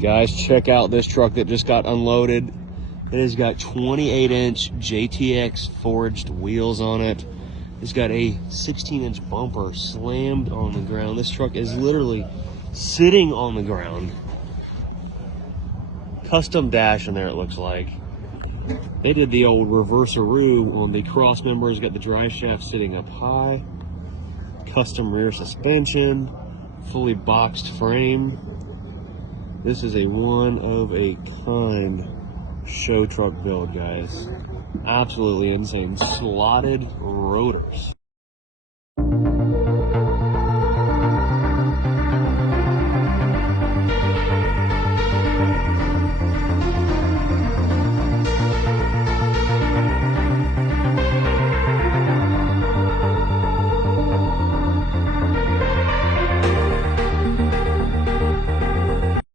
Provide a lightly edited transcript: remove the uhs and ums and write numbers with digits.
Guys, check out this truck that just got unloaded. It has got 28-inch JTX forged wheels on it. It's got a 16-inch bumper slammed on the ground. This truck is literally sitting on the ground. Custom dash in there, it looks like. They did the old reverse-a-roo on the cross members. Got the drive shaft sitting up high. Custom rear suspension. Fully boxed frame. This is a one-of-a-kind show truck build, guys. Absolutely insane. Slotted rotors.